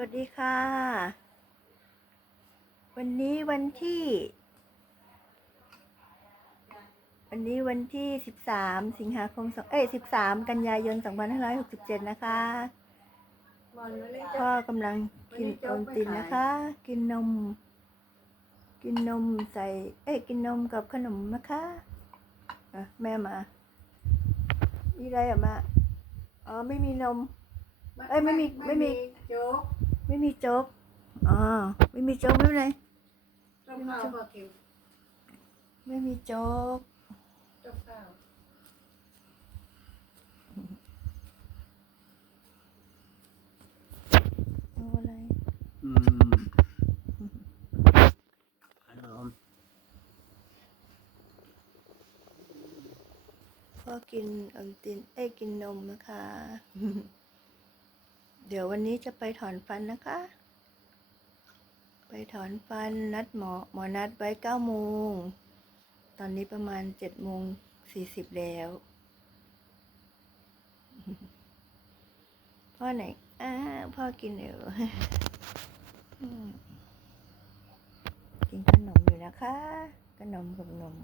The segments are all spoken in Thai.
วัสดีค่ะ วันนี้วันที่ วันนี้วันที่สิบสามสิงหาคมสองเอ้ยสิบสามกันยายนสองพันห้าร้อยหกสิบเจ็ดนะคะพ่อกำลังกินโอมตินนะคะ กินนม กินนมใส่ เอ้ยกินนมกับขนมนะคะอะแม่มาอีไรอะมาอ๋อไม่มีนม เอ้ยไม่มีไม่มีโจ๊ก ไม่มีโจ๊กอ๋อไม่มีโจ๊กไม่เป็นไรต้มข้าวพอกินไม่มีโจ๊กต้มข้าวเอาอะไรอืมขนมพ่อกินอมตินเอ้ยกินนมนะคะ เดี๋ยววันนี้จะไปถอนฟันนะคะ ไปถอนฟันนัดหมอหมอนัดไว้เก้าโมง ตอนนี้ประมาณเจ็ดโมงสี่สิบแล้ว พ่อไหนอ้าพ่อกินเดี๋ยวอืมกินขนมอยู่นะคะ ขนมกับนม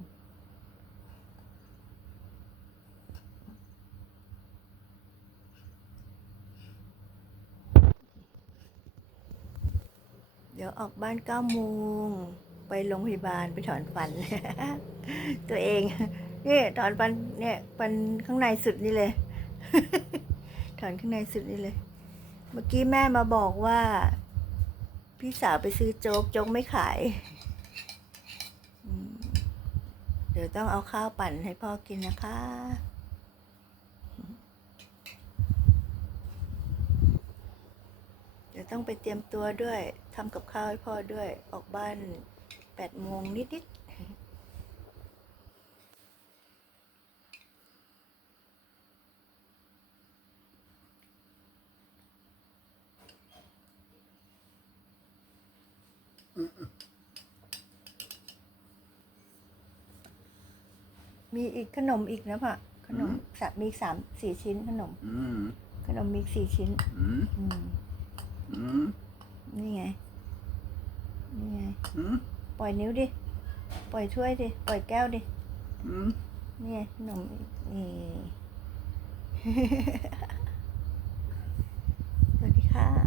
ดี๋ยวออกบ้านเก้าโมงไปโรงพยาบาลไปถอนฟัน ตัวเองนี่ถอนฟันเนี่ยฟันข้างในสุดนี่เลย ถอนข้างในสุดนี่เลย เมื่อกี้แม่มาบอกว่า พี่สาวไปซื้อโจ๊กโจ๊กไม่ขายเดี๋ยวต้องเอาข้าวปั่นให้พ่อกินนะคะ เดี๋ยว ต้องไปเตรียมตัวด้วยทำกับข้าวให้พ่อด้วยออกบ้านแปดโมงนิดๆ มีอีกขนมอีกนะพ่ะขนมสะมีอีกสามสี่ชิ้นขนม อืมขนมมีอีกสี่ชิ้น อืม อืมอืม นี่ไง นี่ไงอืมปล่อยนิ้วดิ ปล่อยถ้วยดิ ปล่อยแก้วดิอืมนี่ไงขนมนี่สวัสดีค่ะ